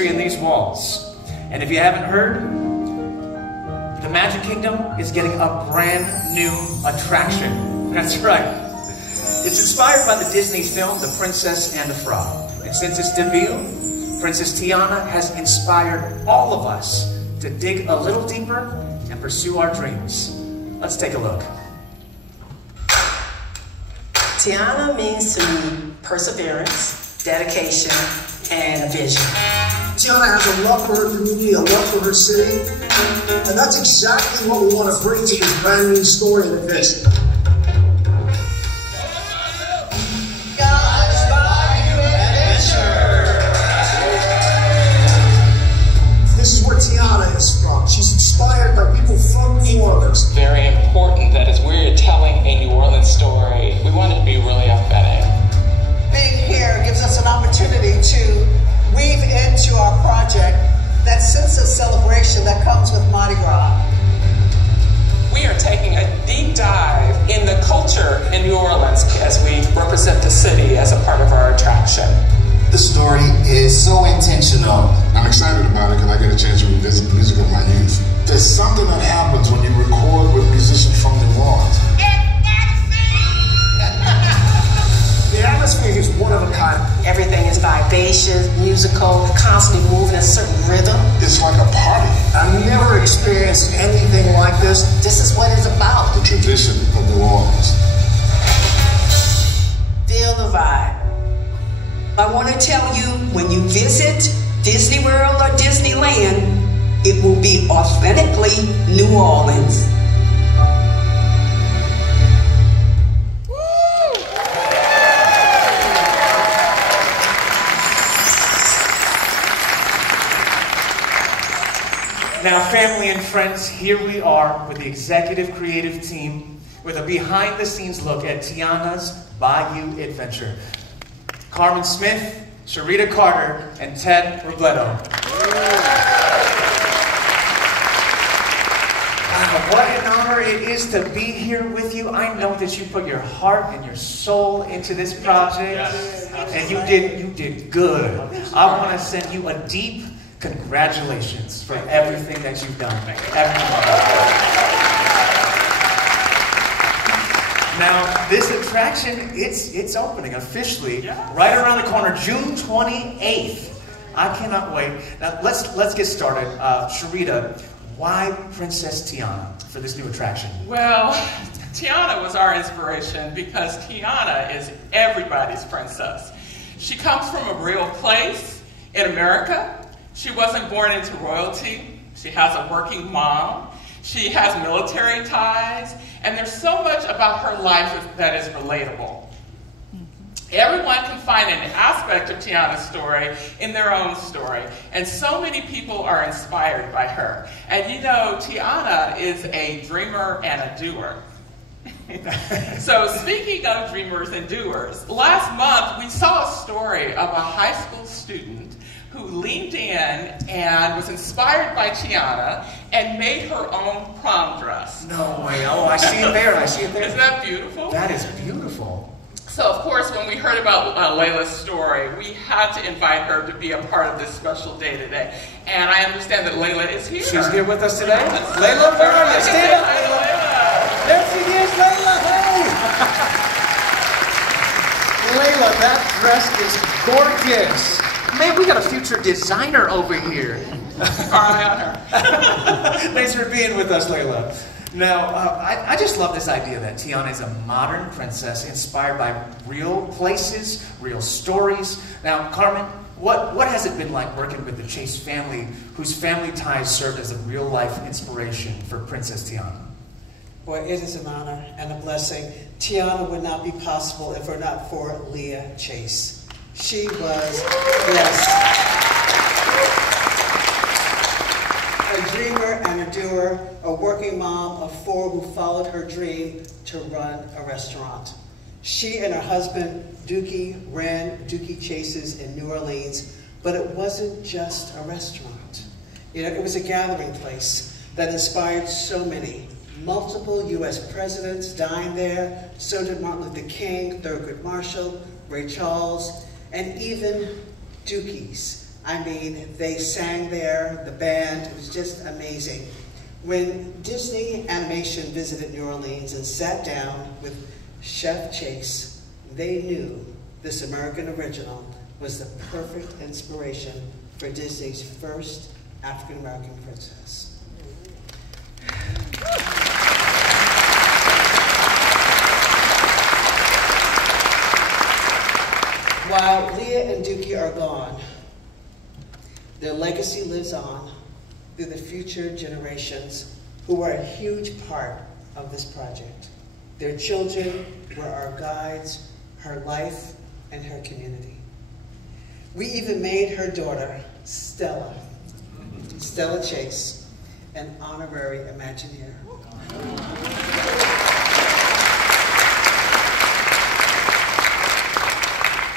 history in these walls. And if you haven't heard, the Magic Kingdom is getting a brand new attraction. That's right. It's inspired by the Disney film, The Princess and the Frog. And since its debut, Princess Tiana has inspired all of us to dig a little deeper and pursue our dreams. Let's take a look. Tiana means to me perseverance, dedication, and a vision. Tiana has a love for her community, a love for her city, and that's exactly what we want to bring to this brand new story and adventure. This is where Tiana is from. She's inspired by people from New Orleans. Very important that as we're telling a New Orleans story, we want it to be really authentic. Being here gives us an opportunity to weave into our project that sense of celebration that comes with Mardi Gras. We are taking a deep dive in the culture in New Orleans as we represent the city as a part of our attraction. The story is so intentional. I'm excited about it because I get a chance to revisit the music of my youth. There's something that happens when you record with musicians from New Orleans. The atmosphere is one of a kind. Everything is vivacious, musical, constantly moving in a certain rhythm. It's like a party. I've never experienced anything like this. This is what it's about. The tradition of New Orleans. Feel the vibe. I want to tell you, when you visit Disney World or Disneyland, it will be authentically New Orleans. Now, family and friends, here we are with the executive creative team with a behind-the-scenes look at Tiana's Bayou Adventure. Carmen Smith, Sharita Carter, and Ted Robledo. Wow, what an honor it is to be here with you. I know that you put your heart and your soul into this project, and you did good. I want to send you a deep congratulations for everything that you've done. Now, this attraction, it's opening officially right around the corner, June 28th. I cannot wait. Now, let's get started. Sharita, why Princess Tiana for this new attraction? Well, Tiana was our inspiration because Tiana is everybody's princess. She comes from a real place in America. She wasn't born into royalty. She has a working mom. She has military ties. And there's so much about her life that is relatable. Everyone can find an aspect of Tiana's story in their own story. And so many people are inspired by her. And you know, Tiana is a dreamer and a doer. So speaking of dreamers and doers, last month we saw a story of a high school student who leaned in and was inspired by Tiana and made her own prom dress. No way. Oh, I see it there. I see it there. Isn't that beautiful? That is beautiful. So, of course, when we heard about Layla's story, we had to invite her to be a part of this special day today. And I understand that Layla is here. She's here with us today. Layla, where are you? Stand up, Layla. There she is, Layla. Hey! Layla, that dress is gorgeous. Man, we got a future designer over here. Our eye on her. Thanks for being with us, Layla. Now, I just love this idea that Tiana is a modern princess inspired by real places, real stories. Now, Carmen, what has it been like working with the Chase family, whose family ties served as a real-life inspiration for Princess Tiana? Well, it is an honor and a blessing. Tiana would not be possible if it were not for Leah Chase. She was, yes, a dreamer and a doer, a working mom of four who followed her dream to run a restaurant. She and her husband, Dookie, ran Dookie Chase's in New Orleans, but it wasn't just a restaurant. You know, it was a gathering place that inspired so many. Multiple U.S. presidents dined there, so did Martin Luther King, Thurgood Marshall, Ray Charles, and even Dookies. I mean, they sang there, the band, it was just amazing. When Disney Animation visited New Orleans and sat down with Chef Chase, they knew this American original was the perfect inspiration for Disney's first African-American princess. While Leah and Dookie are gone, their legacy lives on through the future generations who were a huge part of this project. Their children were our guides, her life, and her community. We even made her daughter, Stella Chase, an honorary Imagineer.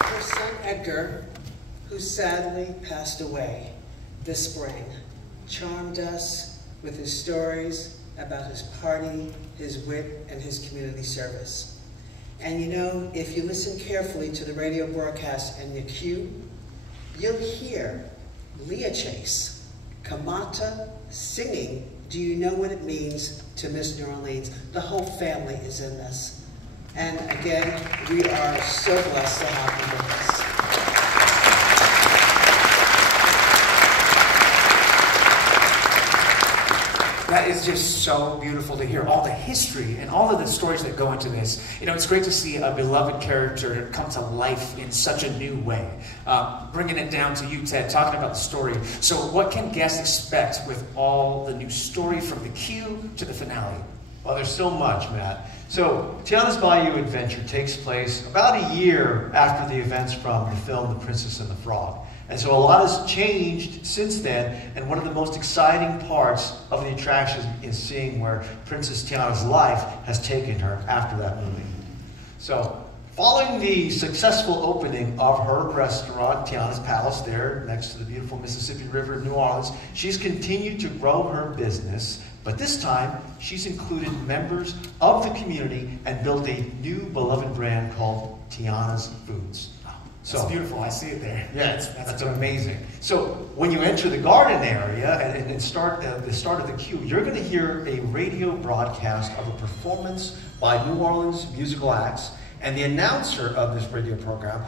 Her son, Edgar, who sadly passed away this spring, charmed us with his stories about his party, his wit, and his community service. And you know, if you listen carefully to the radio broadcast and the cue, you'll hear Leah Chase, Kamata, singing Do You Know What It Means to Miss New Orleans. The whole family is in this. And again, we are so blessed to have you with us. That is just so beautiful to hear, all the history and all of the stories that go into this. You know, it's great to see a beloved character come to life in such a new way. Bringing it down to you, Ted, talking about the story. So what can guests expect with all the new story from the queue to the finale? Well, there's so much, Matt. So, Tiana's Bayou Adventure takes place about a year after the events from the film The Princess and the Frog. And so a lot has changed since then, and one of the most exciting parts of the attraction is seeing where Princess Tiana's life has taken her after that movie. So, following the successful opening of her restaurant, Tiana's Palace, there next to the beautiful Mississippi River in New Orleans, she's continued to grow her business, but this time she's included members of the community and built a new beloved brand called Tiana's Foods. So that's beautiful. I see it there. Yeah, that's amazing. So when you enter the garden area and start the start of the queue, you're going to hear a radio broadcast of a performance by New Orleans musical acts. And the announcer of this radio program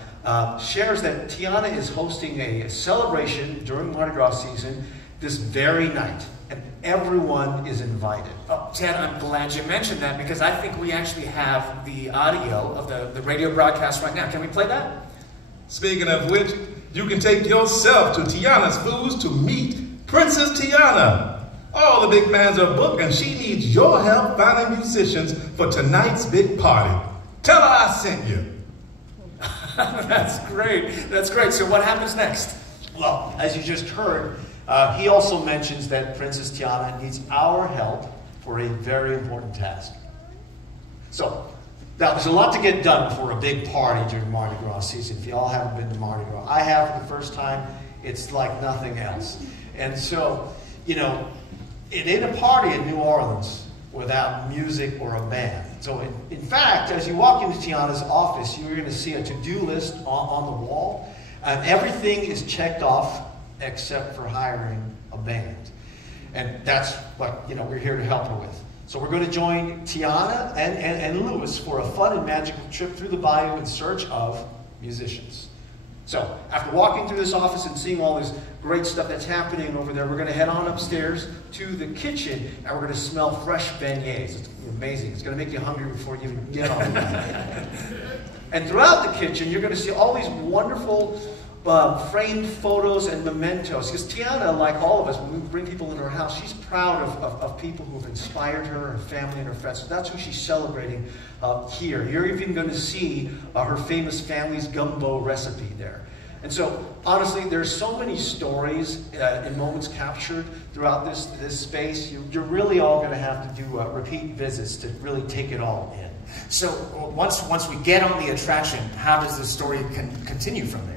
shares that Tiana is hosting a celebration during Mardi Gras season this very night. And everyone is invited. Oh, Ted, I'm glad you mentioned that because I think we actually have the audio of the radio broadcast right now. Can we play that? Speaking of which, you can take yourself to Tiana's Foods to meet Princess Tiana. All the big bands are booked and she needs your help finding musicians for tonight's big party. Tell her I sent you. That's great. That's great. So what happens next? Well, as you just heard, he also mentions that Princess Tiana needs our help for a very important task. So, now, there's a lot to get done for a big party during Mardi Gras season. If you all haven't been to Mardi Gras, I have for the first time. It's like nothing else. And so, you know, it ain't a party in New Orleans without music or a band. So, in fact, as you walk into Tiana's office, you're going to see a to-do list on the wall. And everything is checked off except for hiring a band. And that's what, you know, we're here to help her with. So we're going to join Tiana and Louis for a fun and magical trip through the bayou in search of musicians. So after walking through this office and seeing all this great stuff that's happening over there, we're going to head on upstairs to the kitchen and we're going to smell fresh beignets. It's amazing. It's going to make you hungry before you even get on the And throughout the kitchen, you're going to see all these wonderful framed photos and mementos. Because Tiana, like all of us, when we bring people into her house, she's proud of people who have inspired her, her family, and her friends. So that's who she's celebrating here. You're even going to see her famous family's gumbo recipe there. And so, honestly, there's so many stories and moments captured throughout this space. You're really all going to have to do repeat visits to really take it all in. So once we get on the attraction, how does the story continue from there?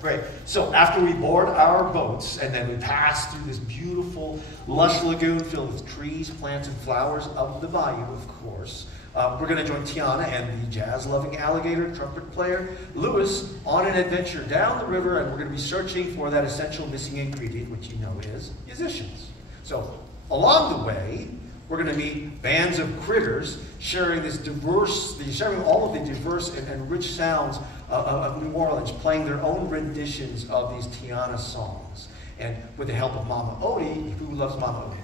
Great. So after we board our boats and then we pass through this beautiful, lush lagoon filled with trees, plants, and flowers of the bayou, of course, we're going to join Tiana and the jazz-loving alligator trumpet player, Louis, on an adventure down the river, and we're going to be searching for that essential missing ingredient, which you know is musicians. So along the way, we're going to meet bands of critters sharing all of the diverse and rich sounds of New Orleans, playing their own renditions of these Tiana songs. And with the help of Mama Odie, who loves Mama Odie?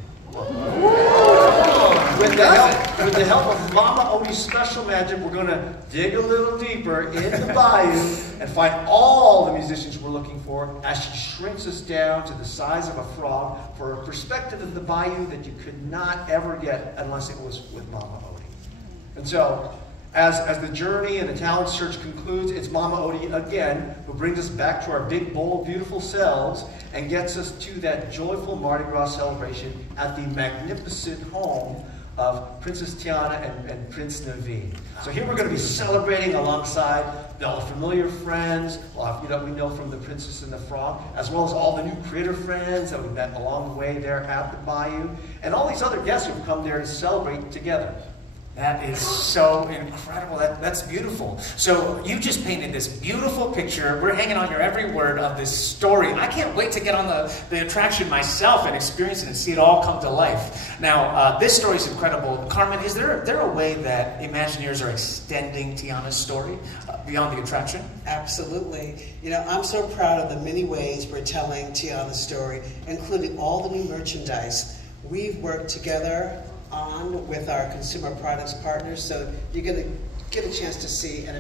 With the help of Mama Odie's special magic, we're going to dig a little deeper in the bayou and find all the musicians we're looking for as she shrinks us down to the size of a frog for a perspective of the bayou that you could not ever get unless it was with Mama Odie. And so, as the journey and the talent search concludes, it's Mama Odie again who brings us back to our big, bold, beautiful selves and gets us to that joyful Mardi Gras celebration at the magnificent home of Princess Tiana and Prince Naveen. So here we're going to be celebrating alongside all the familiar friends we know from The Princess and the Frog, as well as all the new critter friends that we met along the way there at the bayou, and all these other guests who've come there to celebrate together. That is so incredible. That's beautiful. So you just painted this beautiful picture. We're hanging on your every word of this story. I can't wait to get on the attraction myself and experience it and see it all come to life. Now, this story is incredible. Carmen, is there a way that Imagineers are extending Tiana's story beyond the attraction? Absolutely. You know, I'm so proud of the many ways we're telling Tiana's story, including all the new merchandise. We've worked together with our consumer products partners, so you're going to get a chance to see an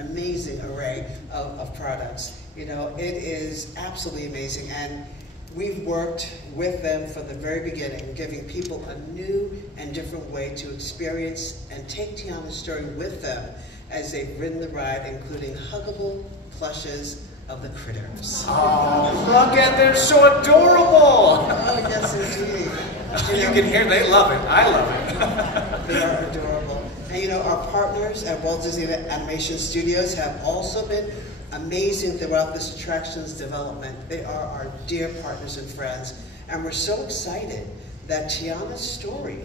amazing array of products. You know, it is absolutely amazing, and we've worked with them from the very beginning, giving people a new and different way to experience and take Tiana's story with them as they've ridden the ride, including huggable plushes of the critters. Oh, look at, they're so adorable! Oh, yes, indeed. You can hear they love it. I love it. They are adorable. And you know, our partners at Walt Disney Animation Studios have also been amazing throughout this attraction's development. They are our dear partners and friends. And we're so excited that Tiana's story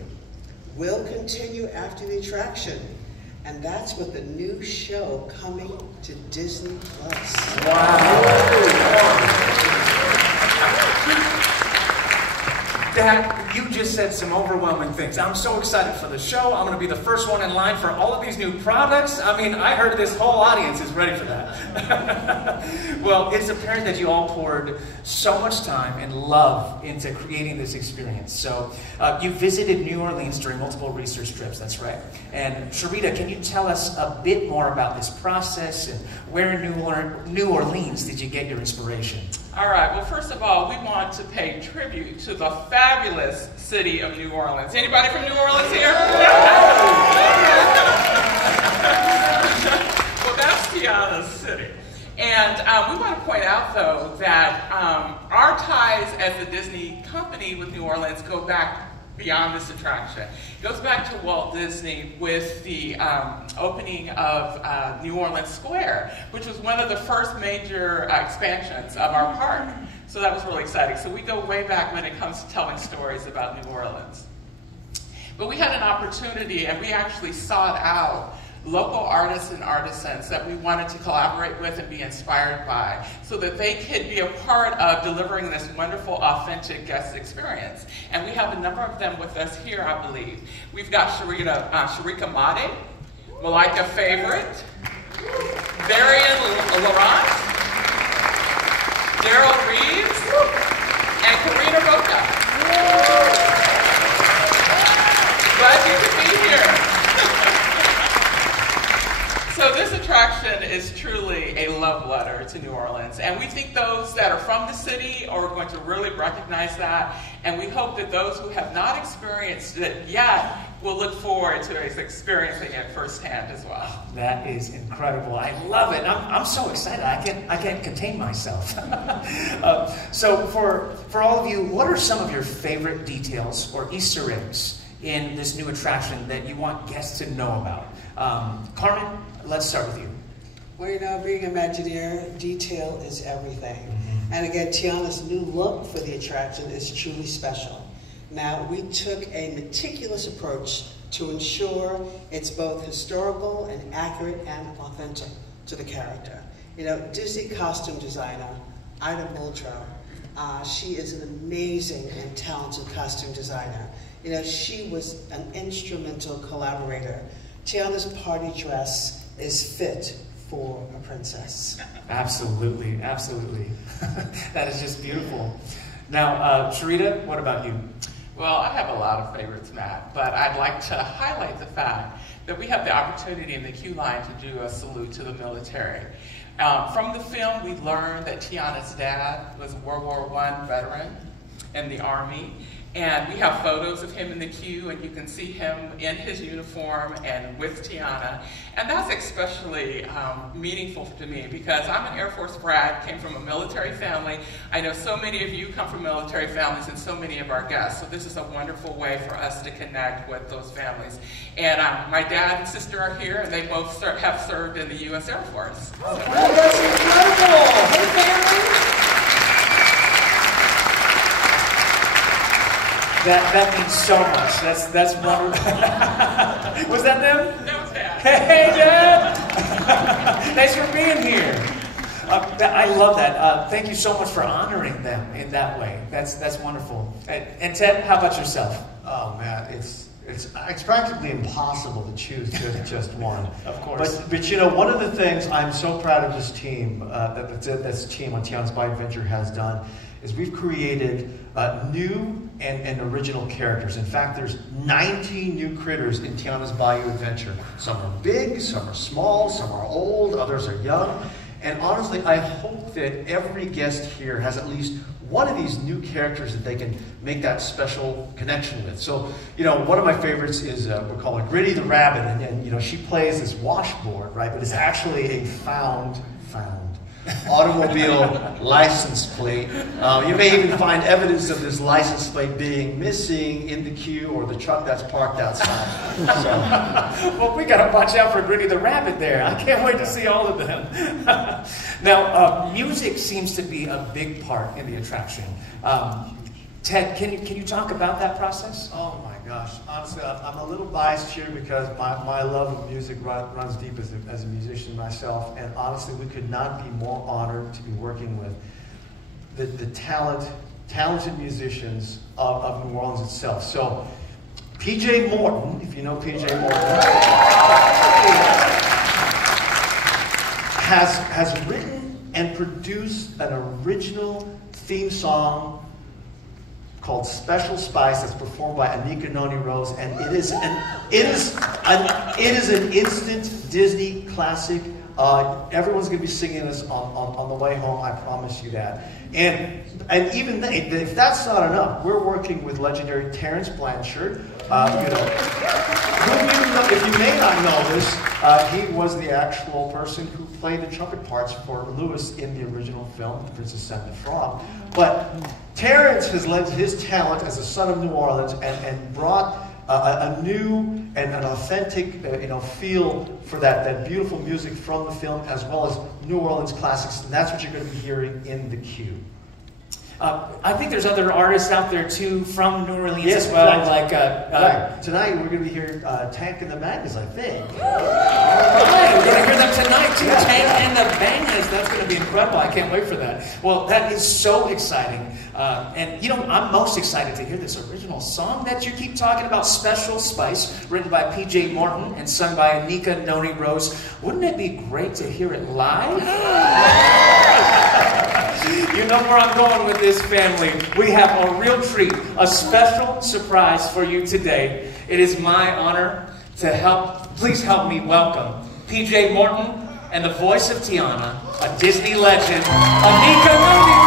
will continue after the attraction. And that's with the new show coming to Disney Plus. Wow. Dad, you just said some overwhelming things. I'm so excited for the show. I'm going to be the first one in line for all of these new products. I mean, I heard this whole audience is ready for that. Well, it's apparent that you all poured so much time and love into creating this experience. So you visited New Orleans during multiple research trips, that's right. And Sharita, can you tell us a bit more about this process and where in New Orleans did you get your inspiration? All right, well, first of all, we want to pay tribute to the fabulous city of New Orleans. Anybody from New Orleans here? Well, that's Tiana's city. And we want to point out, though, that our ties as a Disney company with New Orleans go back beyond this attraction. It goes back to Walt Disney with the opening of New Orleans Square, which was one of the first major expansions of our park. So that was really exciting. So we go way back when it comes to telling stories about New Orleans. But we had an opportunity, and we actually sought out local artists and artisans that we wanted to collaborate with and be inspired by so that they could be a part of delivering this wonderful, authentic guest experience. And we have a number of them with us here, I believe. We've got Sharika Made, Malika Favorite, Varian Laurent, Daryl Reeves, and Karina Roca. Glad you could be here. So this attraction is truly a love letter to New Orleans, and we think those that are from the city are going to really recognize that, and we hope that those who have not experienced it yet will look forward to experiencing it firsthand as well. That is incredible. I love it. I'm so excited. I can't contain myself. So for all of you, what are some of your favorite details or Easter eggs in this new attraction that you want guests to know about? Carmen, let's start with you. Well, you know, being Imagineer, detail is everything. And again, Tiana's new look for the attraction is truly special. Now, we took a meticulous approach to ensure it's both historical and accurate and authentic to the character. You know, Disney costume designer, Ida Muldrow, she is an amazing and talented costume designer. You know, she was an instrumental collaborator. Tiana's party dress is fit for a princess. Absolutely, absolutely. That is just beautiful. Now, Sharita, what about you? Well, I have a lot of favorites, Matt, but I'd like to highlight the fact that we have the opportunity in the queue line to do a salute to the military. From the film, we learned that Tiana's dad was a World War I veteran in the Army, and we have photos of him in the queue, and you can see him in his uniform and with Tiana. And that's especially meaningful to me because I'm an Air Force brat, came from a military family. I know so many of you come from military families and so many of our guests. So this is a wonderful way for us to connect with those families. And my dad and sister are here, and they both have served in the U.S. Air Force. Oh, that's incredible! Hey, family! That means so much. That's wonderful. Was that them? That was Dad. Hey, Dad! Thanks for being here. I love that. Thank you so much for honoring them in that way. That's wonderful. And Ted, how about yourself? Oh man, it's practically impossible to choose just one. Of course. But you know, one of the things I'm so proud of this team, this team on Tiana's Bayou Adventure has done, is we've created new and original characters. In fact, there's 90 new critters in Tiana's Bayou Adventure. Some are big, some are small, some are old, others are young. And honestly, I hope that every guest here has at least one of these new characters that they can make that special connection with. So, you know, one of my favorites is, we call her Gritty the Rabbit, and you know, she plays this washboard, right? But it's actually a found automobile license plate. You may even find evidence of this license plate being missing in the queue or the truck that's parked outside. So. Well, we got to watch out for Gritty the Rabbit there. I can't wait to see all of them. Now, music seems to be a big part in the attraction. Ted, can you talk about that process? Oh my gosh, honestly, I'm a little biased here because my love of music runs deep as a musician myself, and honestly, we could not be more honored to be working with the talented musicians of New Orleans itself. So, P.J. Morton, if you know P.J. Morton, has written and produced an original theme song called Special Spice that's performed by Anika Noni Rose, and it is an instant Disney classic. Everyone's going to be singing this on the way home, I promise you that. And even if that's not enough, we're working with legendary Terrence Blanchard. If you may not know this, he was the actual person who played the trumpet parts for Louis in the original film, The Princess and the Frog. But Terrence has lent his talent as a son of New Orleans and brought a new and an authentic feel for that beautiful music from the film, as well as New Orleans classics, and that's what you're going to be hearing in the queue. I think there's other artists out there too from New Orleans as well. Right. Tonight we're going to be hearing Tank and the Magnets, I think. Right, we're going to hear them tonight too. Yeah. Tank and the Magnets. That's going to be incredible. I can't wait for that. Well, that is so exciting. And you know, I'm most excited to hear this original song that you keep talking about, Special Spice, written by P.J. Morton and sung by Anika Noni Rose. Wouldn't it be great to hear it live? You know where I'm going with this, family. We have a real treat, a special surprise for you today. It is my honor to please help me welcome P.J. Morton and the voice of Tiana, a Disney legend, Anika Noni Rose.